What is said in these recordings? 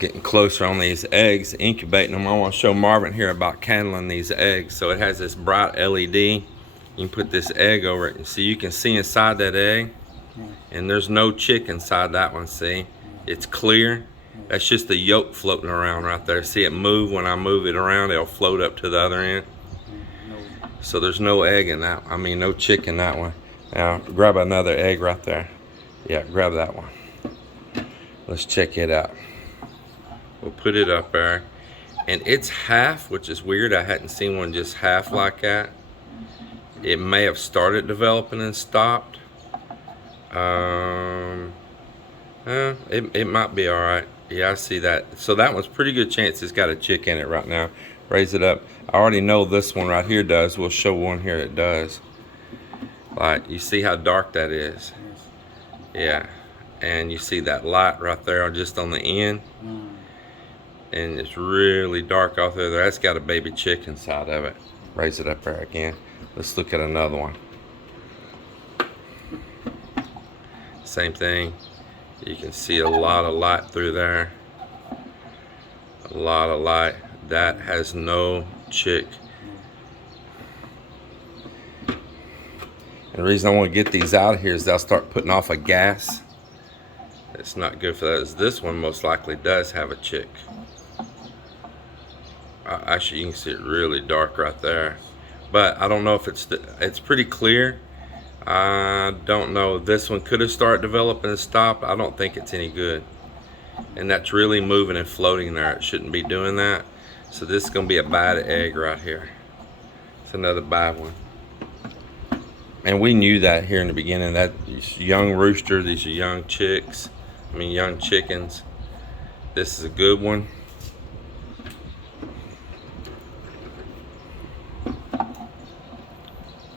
Getting closer on these eggs, incubating them. I want to show Marvin here about candling these eggs. So it has this bright LED. You can put this egg over it and see, you can see inside that egg, and there's no chick inside that one. See, it's clear. That's just the yolk floating around right there. See it move? When I move it around, it'll float up to the other end. So there's no egg in that, I mean no chick in that one. Now grab another egg right there. Yeah, grab that one. Let's check it out. We'll put it up there, and it's half, which is weird. I hadn't seen one just half like that. It may have started developing and stopped. It might be all right. Yeah, I see that. So that one's pretty good chance it's got a chick in it right now. Raise it up. I already know this one right here does. We'll show one here that does. Like, you see how dark that is? Yeah, and you see that light right there just on the end. And it's really dark off there. That's got a baby chick inside of it. Raise it up there again. Let's look at another one. Same thing. You can see a lot of light through there. A lot of light. That has no chick. And the reason I want to get these out of here is they'll start putting off a gas. It's not good for that. This one most likely does have a chick. Actually, you can see it really dark right there, but I don't know if it's pretty clear. I don't know. This one could have started developing and stopped. I don't think it's any good, and that's really moving and floating there. It shouldn't be doing that. So this is gonna be a bad egg right here. It's another bad one, and we knew that here in the beginning. That these young rooster, these are young chicks. I mean young chickens. This is a good one.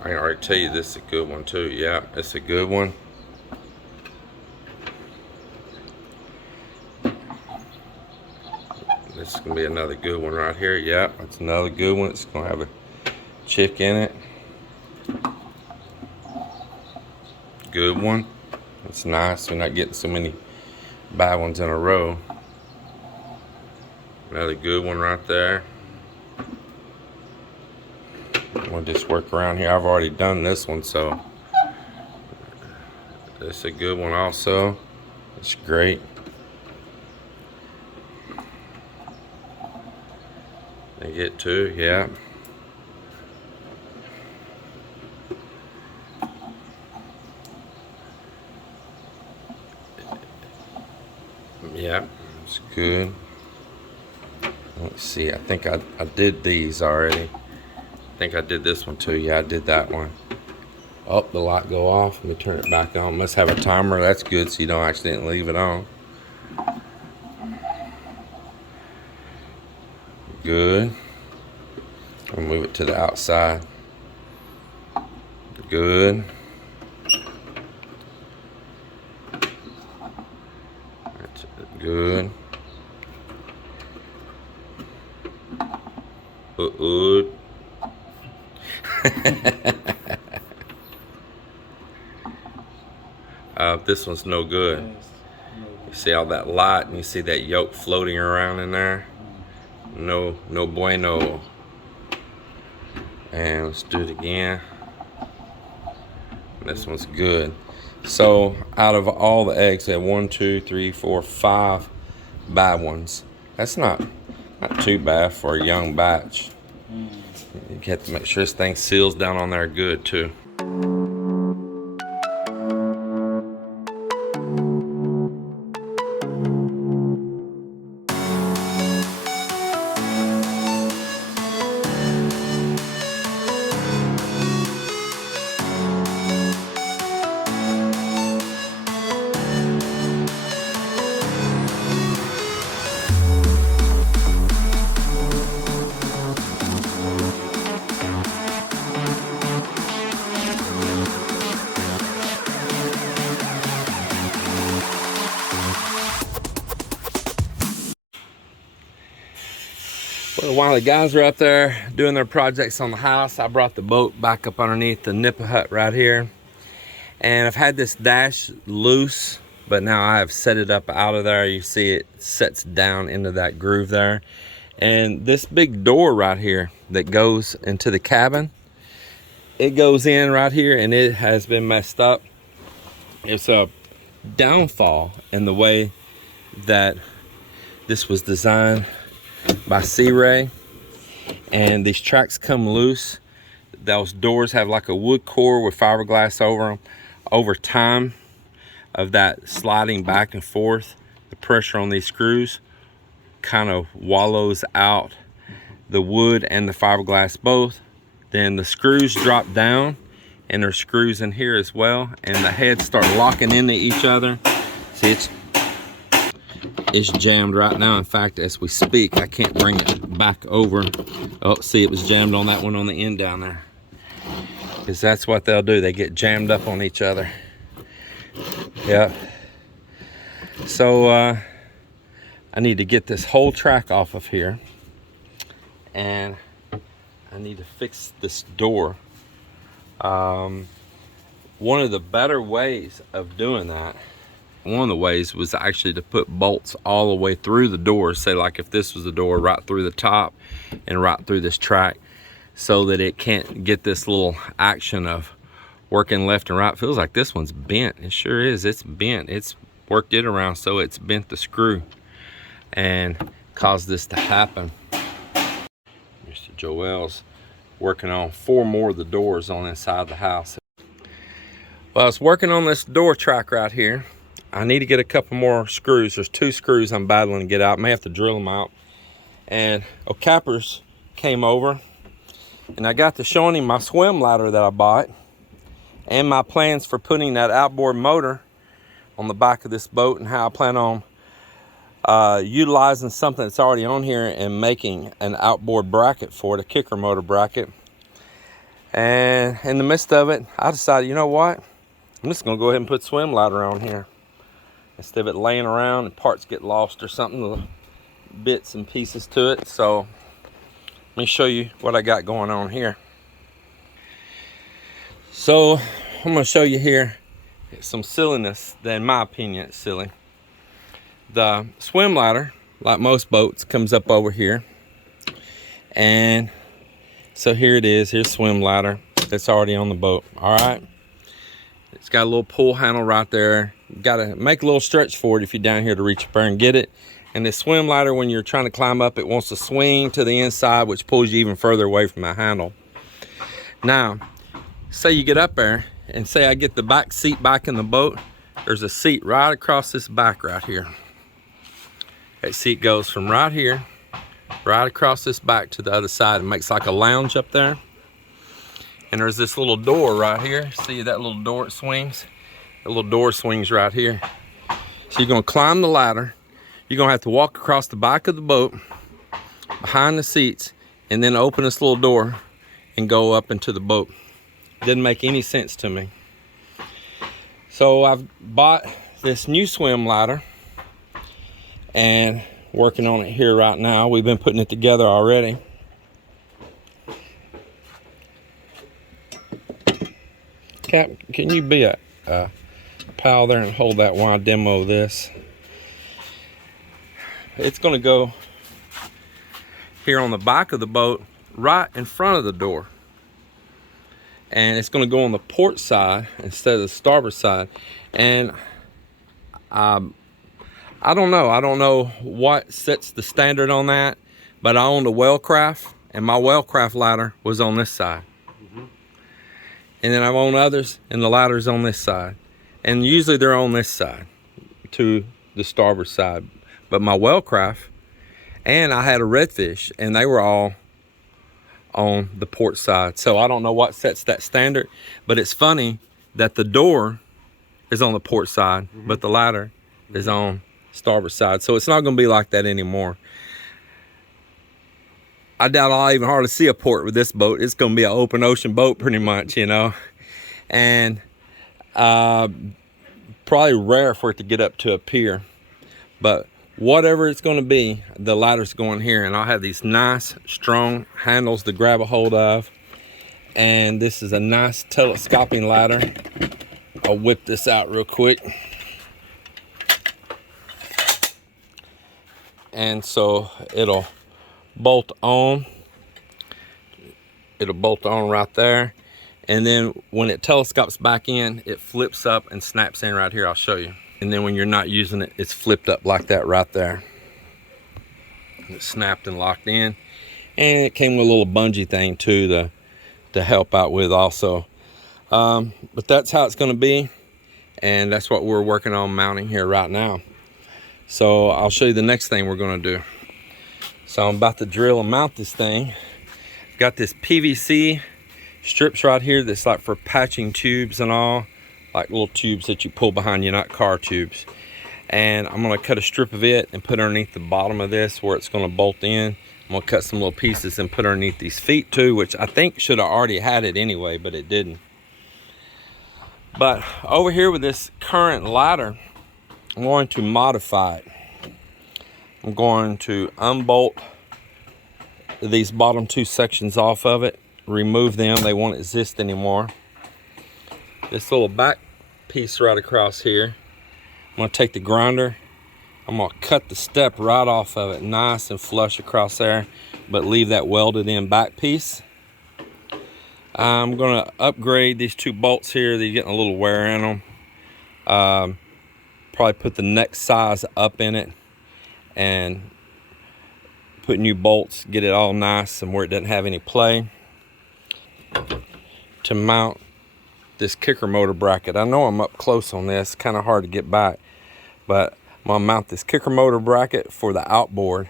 I can already tell you this is a good one too. Yeah, it's a good one. This is gonna be another good one right here. Yeah, it's another good one. It's gonna have a chick in it. Good one. It's nice. We're not getting so many bad ones in a row. Another good one right there. We'll just work around here. I've already done this one, so this is a good one also. It's great. They get two, yeah. Yeah, it's good. Let's see, I think I did these already. I think I did this one too. Yeah, I did that one. Oh, the light go off. Let me turn it back on. Must have a timer. That's good, so you don't accidentally leave it on. Good. I'll move it to the outside. Good. That's good. This one's no good. You see all that light, and you see that yolk floating around in there. No bueno. And let's do it again. This one's good. So out of all the eggs, we have 1, 2, 3, 4, 5 bad ones. That's not too bad for a young batch. You have to make sure this thing seals down on there good too. Well, while the guys are up there doing their projects on the house, I brought the boat back up underneath the Nippa hut right here. And I've had this dash loose but now I have set it up out of there. You see it sets down into that groove there. And this big door right here that goes into the cabin, it goes in right here, and it has been messed up. It's a downfall in the way that this was designed by Sea Ray, and these tracks come loose. Those doors have like a wood core with fiberglass over them. Over time of that sliding back and forth, the pressure on these screws kind of wallows out the wood and the fiberglass both. Then the screws drop down, and there's screws in here as well, and the heads start locking into each other. See, it's jammed right now. In fact, as we speak, I can't bring it back over. Oh, see, it was jammed on that one on the end down there. Because that's what they'll do. They get jammed up on each other. Yeah. So I need to get this whole track off of here, and I need to fix this door. One of the better ways of doing that, one of the ways was actually to put bolts all the way through the door. Say like if this was the door, right through the top and right through this track, so that it can't get this little action of working left and right. Feels like this one's bent. It sure is. It's bent. It's worked it around, so it's bent the screw and caused this to happen. Mr. Joel's working on 4 more of the doors on inside the house. Well, I was working on this door track right here. I need to get a couple more screws. There's 2 screws I'm battling to get out. May have to drill them out. And O'Cappers came over, and I got to showing him my swim ladder that I bought and my plans for putting that outboard motor on the back of this boat, and how I plan on utilizing something that's already on here and making an outboard bracket for it, a kicker motor bracket. And in the midst of it, I decided, you know what? I'm just gonna go ahead and put swim ladder on here instead of it laying around and parts get lost or something, the bits and pieces to it. So let me show you what I got going on here. So I'm gonna show you here some silliness that, in my opinion, it's silly. The swim ladder, like most boats, comes up over here. And so here it is. Here's swim ladder that's already on the boat. All right. It's got a little pull handle right there. You gotta make a little stretch for it if you're down here to reach up there and get it. And the swim ladder, when you're trying to climb up, it wants to swing to the inside, which pulls you even further away from the handle. Now, say you get up there, and say I get the back seat back in the boat. There's a seat right across this back right here. That seat goes from right here, right across this back to the other side. It makes like a lounge up there. And there's this little door right here. See that little door, it swings? The little door swings right here. So you're gonna climb the ladder. You're gonna have to walk across the back of the boat, behind the seats, and then open this little door and go up into the boat. Didn't make any sense to me. So I've bought this new swim ladder and working on it here right now. We've been putting it together already. Cap, can you be a pal there and hold that while I demo this? It's gonna go here on the back of the boat, right in front of the door. And it's going to go on the port side instead of the starboard side. And I don't know what sets the standard on that, but I owned a Wellcraft, and my Wellcraft ladder was on this side. And then I've owned others, and the ladder's on this side. And usually they're on this side to the starboard side. But my Wellcraft, and I had a Redfish, and they were all on the port side. So I don't know what sets that standard, but it's funny that the door is on the port side, but the ladder is on starboard side. So it's not going to be like that anymore. I doubt I'll even hardly see a port with this boat. It's going to be an open ocean boat pretty much, you know. And probably rare for it to get up to a pier, but whatever it's going to be, the ladder's going here, and I'll have these nice strong handles to grab a hold of. And this is a nice telescoping ladder. I'll whip this out real quick. and so it'll bolt on. It'll bolt on right there, and then when it telescopes back in, it flips up and snaps in right here. I'll show you. And then when you're not using it, it's flipped up like that right there. It's snapped and locked in, and it came with a little bungee thing too to help out with also. But that's how it's going to be, and that's what we're working on mounting here right now. So I'll show you the next thing we're going to do. So I'm about to drill and mount this thing. Got this PVC strips right here that's like for patching tubes and all, like little tubes that you pull behind you, not car tubes. And I'm going to cut a strip of it and put underneath the bottom of this where it's going to bolt in. I'm going to cut some little pieces and put underneath these feet too, which I think should have already had it anyway, but it didn't. But over here with this current ladder, I'm going to modify it. I'm going to unbolt these bottom two sections off of it, remove them. They won't exist anymore. This little back piece right across here, I'm going to take the grinder. I'm going to cut the step right off of it, nice and flush across there, but leave that welded in back piece. I'm going to upgrade these two bolts here. They're getting a little wear in them. Probably put the next size up in it and put new bolts, get it all nice and where it doesn't have any play. To mount this kicker motor bracket, I know I'm up close on this, kind of hard to get back, but I'm gonna mount this kicker motor bracket for the outboard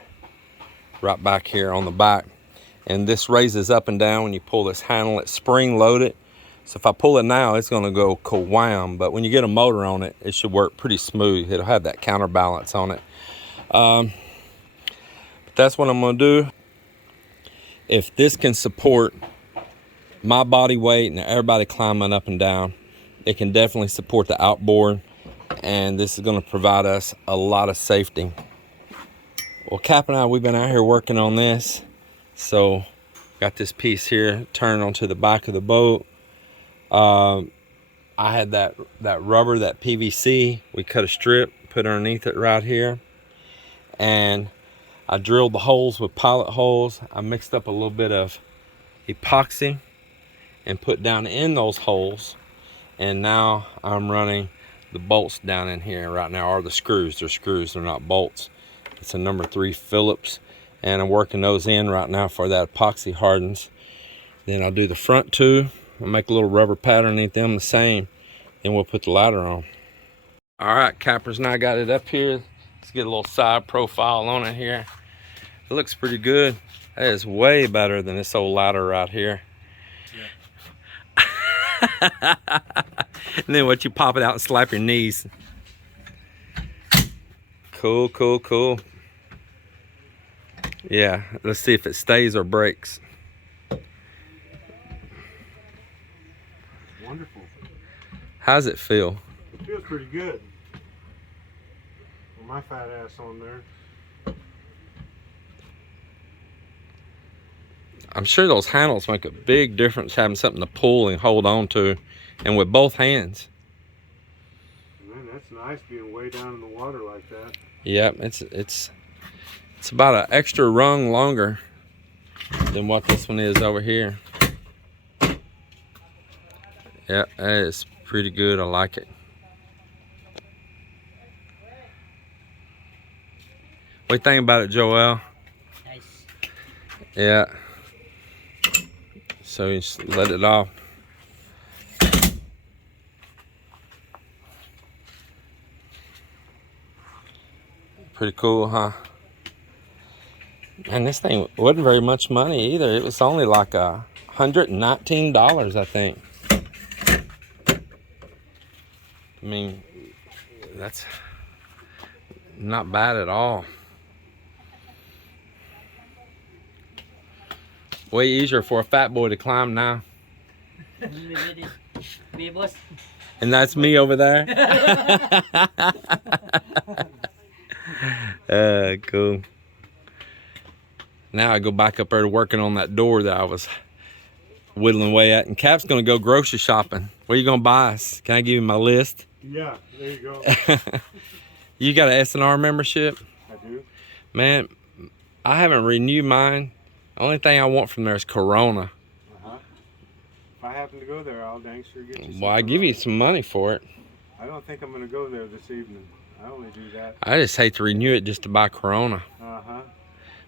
right back here on the back. And this raises up and down when you pull this handle. It's spring loaded, so if I pull it now, it's gonna go ka-wham, but when you get a motor on it, it should work pretty smooth. It'll have that counterbalance on it. But that's what I'm gonna do. If this can support my body weight and everybody climbing up and down, it can definitely support the outboard, and this is going to provide us a lot of safety. Well, Cap and I, we've been out here working on this. So got this piece here turned onto the back of the boat. I had that rubber, that PVC, we cut a strip, put underneath it right here, and I drilled the holes with pilot holes. I mixed up a little bit of epoxy and put down in those holes, and now I'm running the bolts down in here right now, or the screws. They're screws, they're not bolts. It's a number 3 Phillips, and I'm working those in right now for that epoxy hardens. Then I'll do the front two. I'll make a little rubber pad underneath them the same, then we'll put the ladder on. All right, Cappers, now I got it up here. Let's get a little side profile on it here. It looks pretty good. That is way better than this old ladder right here. And then what, you pop it out and slap your knees. Cool, cool, cool. Yeah, let's see if it stays or breaks. Wonderful. How's it feel? It feels pretty good. With my fat ass on there. I'm sure those handles make a big difference, having something to pull and hold on to, and with both hands. Man, that's nice being way down in the water like that. Yep, it's about an extra rung longer than what this one is over here. Yep, that is pretty good. I like it. What do you think about it, Joel? Nice. Yeah. So you just let it off. Pretty cool, huh? And this thing wasn't very much money either. It was only like $119, I think. I mean, that's not bad at all. Way easier for a fat boy to climb now. And that's me over there. Cool. Now I go back up there working on that door that I was whittling away at. And Cap's gonna go grocery shopping. What are you gonna buy us? Can I give you my list? Yeah, there you go. You got an S&R membership? I do. Man, I haven't renewed mine. The only thing I want from there is Corona. If I happen to go there, I'll dang sure get you some. Well, I give you some money for it. I don't think I'm going to go there this evening. I only do that. I just hate to renew it just to buy Corona. Uh-huh.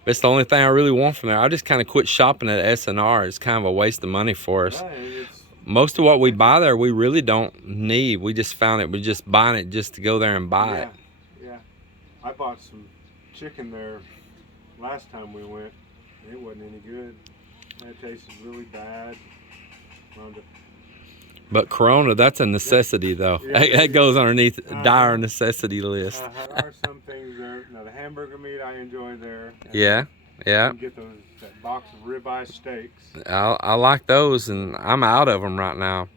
It's the only thing I really want from there. I just kind of quit shopping at SNR. It's kind of a waste of money for us. Yeah, Most of what we buy there, we really don't need. We just found it. We're just buying it just to go there and buy it. Yeah. I bought some chicken there last time we went. It wasn't any good. It tasted really bad. But Corona, that's a necessity, though. That goes underneath dire necessity list. There are some things there. Now, the hamburger meat I enjoy there. Yeah. You can get that box of ribeye steaks. I like those, and I'm out of them right now.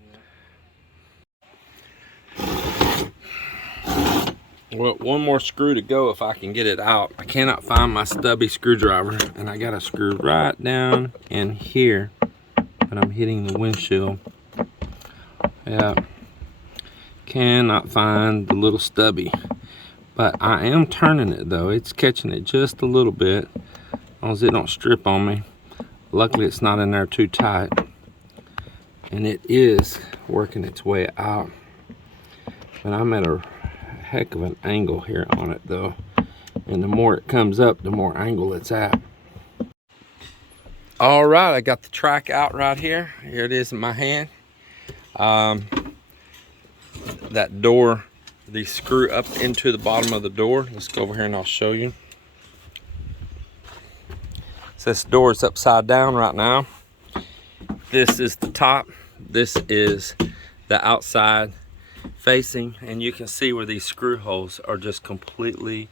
Well, one more screw to go if I can get it out. I cannot find my stubby screwdriver, and I got a screw right down in here, but I'm hitting the windshield. Yeah, cannot find the little stubby, but I am turning it though. It's catching it just a little bit, as long as it don't strip on me. Luckily, it's not in there too tight, and it is working its way out. But I'm at a heck of an angle here on it though, and the more it comes up, the more angle it's at. All right, I got the track out right here. Here it is in my hand. That door, the screw up into the bottom of the door. Let's go over here and I'll show you. So this door is upside down right now. This is the top. This is the outside facing, and you can see where these screw holes are just completely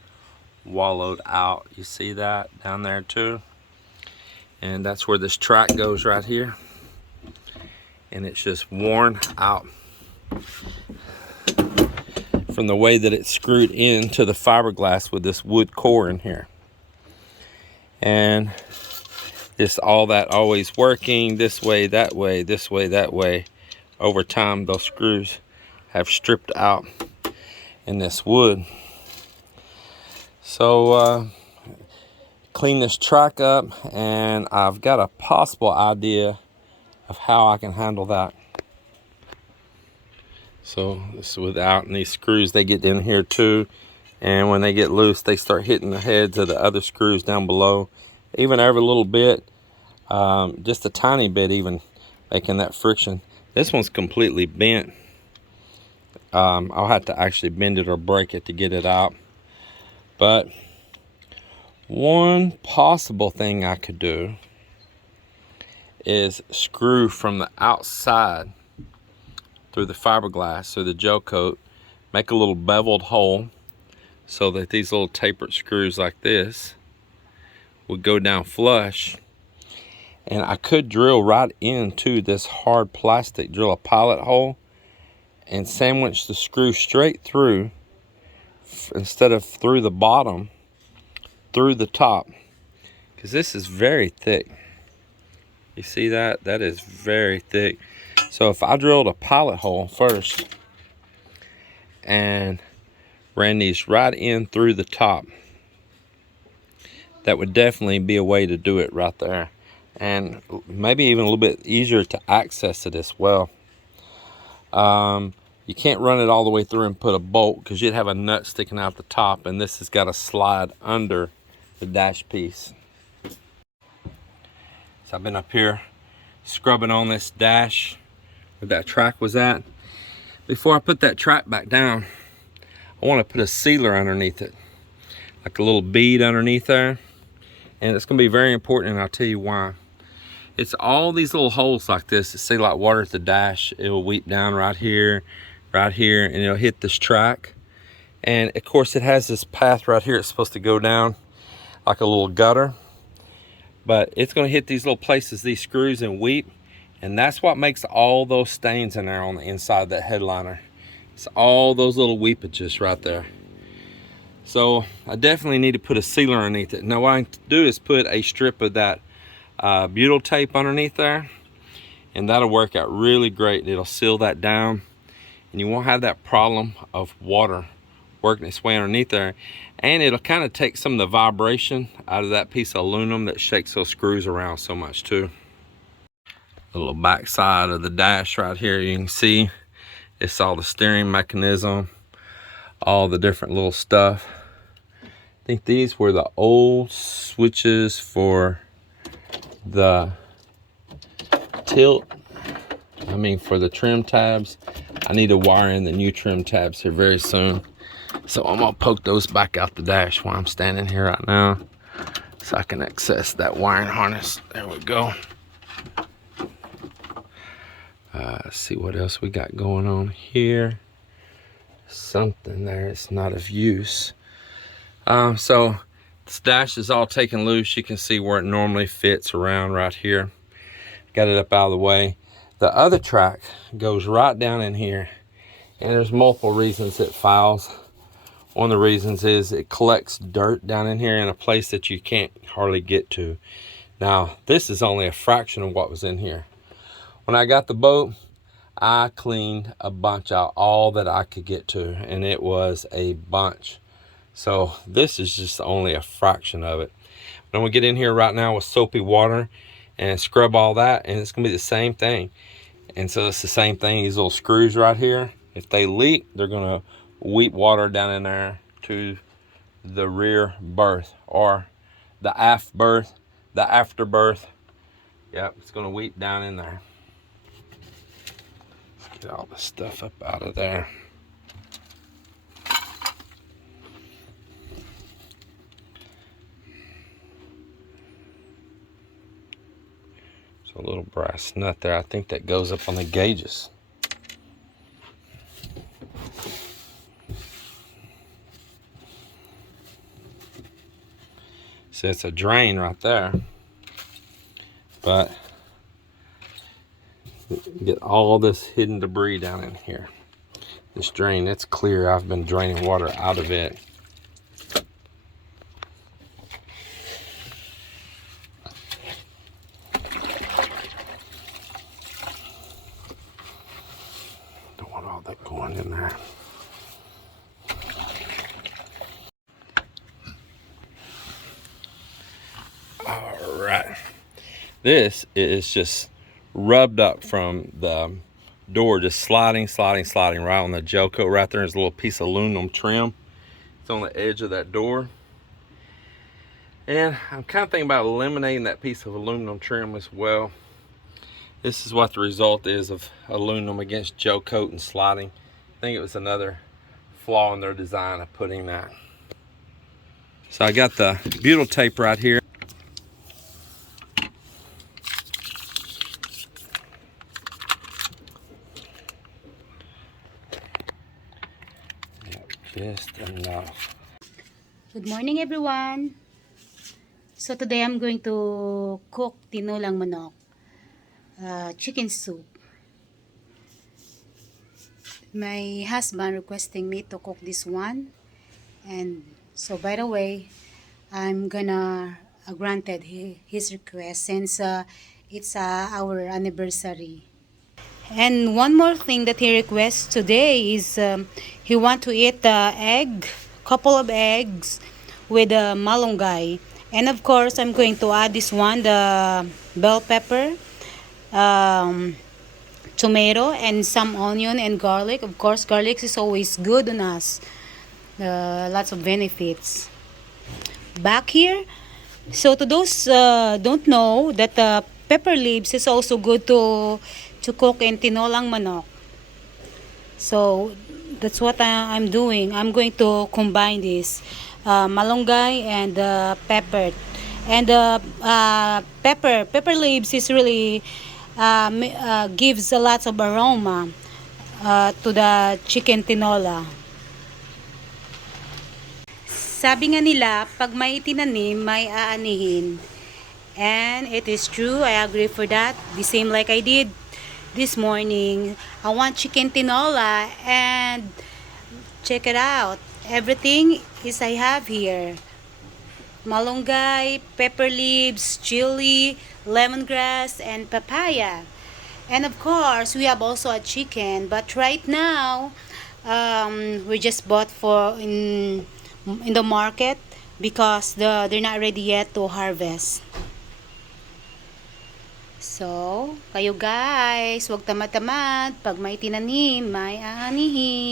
wallowed out. You see that down there too? And that's where this track goes right here. And it's just worn out from the way that it's screwed into the fiberglass with this wood core in here. And this all that always working this way, that way, this way, that way. Over time, those screws have stripped out in this wood. So clean this track up, and I've got a possible idea of how I can handle that. So this is without, and these screws, they get in here too, and when they get loose, they start hitting the heads of the other screws down below, even every little bit, just a tiny bit, even making that friction. This one's completely bent. I'll have to actually bend it or break it to get it out. But one possible thing I could do is screw from the outside through the fiberglass or the gel coat, make a little beveled hole so that these little tapered screws like this would go down flush. And I could drill right into this hard plastic, drill a pilot hole, and sandwich the screw straight through, instead of through the bottom, through the top, because this is very thick. You see that? That is very thick. So if I drilled a pilot hole first and ran these right in through the top, that would definitely be a way to do it right there. And maybe even a little bit easier to access it as well. You can't run it all the way through and put a bolt, because you'd have a nut sticking out the top, and this has got to slide under the dash piece. So I've been up here scrubbing on this dash where that track was at. Before I put that track back down, I want to put a sealer underneath it, like a little bead underneath there. And it's going to be very important, and I'll tell you why. It's all these little holes like this that see like water at the dash. It will weep down right here, and it'll hit this track. And of course it has this path right here. It's supposed to go down like a little gutter. But it's going to hit these little places, these screws, and weep. And that's what makes all those stains in there on the inside of that headliner. It's all those little weepages right there. So I definitely need to put a sealer underneath it. Now what I do is put a strip of that butyl tape underneath there, and that'll work out really great. It'll seal that down, and you won't have that problem of water working its way underneath there, and it'll kind of take some of the vibration out of that piece of aluminum that shakes those screws around so much too. The little back side of the dash right here, you can see it's all the steering mechanism, all the different little stuff. I think these were the old switches for the tilt, for the trim tabs. I need to wire in the new trim tabs here very soon, so I'm gonna poke those back out the dash while I'm standing here right now so I can access that wiring harness. There we go. Let's see what else we got going on here. Something there, it's not of use. So this dash is all taken loose. You can see where it normally fits around right here. Got it up out of the way. The other track goes right down in here, and there's multiple reasons it fouls. One of the reasons is it collects dirt down in here in a place that you can't hardly get to. Now, this is only a fraction of what was in here. When I got the boat, I cleaned a bunch out, all that I could get to, and it was a bunch. So this is just only a fraction of it. I'm gonna get in here right now with soapy water and scrub all that, and it's gonna be the same thing. And so it's the same thing, these little screws right here, if they leak, they're gonna weep water down in there to the rear berth, or the aft berth, the after berth. Yep, it's gonna weep down in there. Let's get all the stuff up out of there. A little brass nut there. I think that goes up on the gauges. So it's a drain right there, but get all this hidden debris down in here. This drain, it's clear. I've been draining water out of it. All that going in there. All right, this is just rubbed up from the door, just sliding right on the gel coat right there. There's a little piece of aluminum trim. It's on the edge of that door, and I'm kind of thinking about eliminating that piece of aluminum trim as well. This is what the result is of aluminum against gel coat and sliding. I think it was another flaw in their design of putting that. So I got the butyl tape right here. Just enough. Good morning, everyone. So today I'm going to cook tinolang manok. Chicken soup. My husband requesting me to cook this one, and so by the way, I'm gonna granted his request since it's our anniversary. And one more thing that he requests today is he want to eat the egg, couple of eggs with malunggay, and of course I'm going to add this one, the bell pepper, tomato, and some onion and garlic. Of course, garlic is always good on us. Lots of benefits. Back here, so to those don't know that pepper leaves is also good to cook in tinolang manok. So that's what I'm doing. I'm going to combine this malunggay and pepper. And pepper leaves is really gives a lot of aroma to the chicken tinola. Sabi nga nila, pag may tinanim, may aanihin. And it is true, I agree for that. The same like I did this morning. I want chicken tinola, and check it out. Everything is I have here. Malunggay, pepper leaves, chili, lemongrass, and papaya. And of course, we have also a chicken. But right now, we just bought in the market because they're not ready yet to harvest. So, kayo guys, huwag tamad-tamad. Pag may tinanim, may aanihin.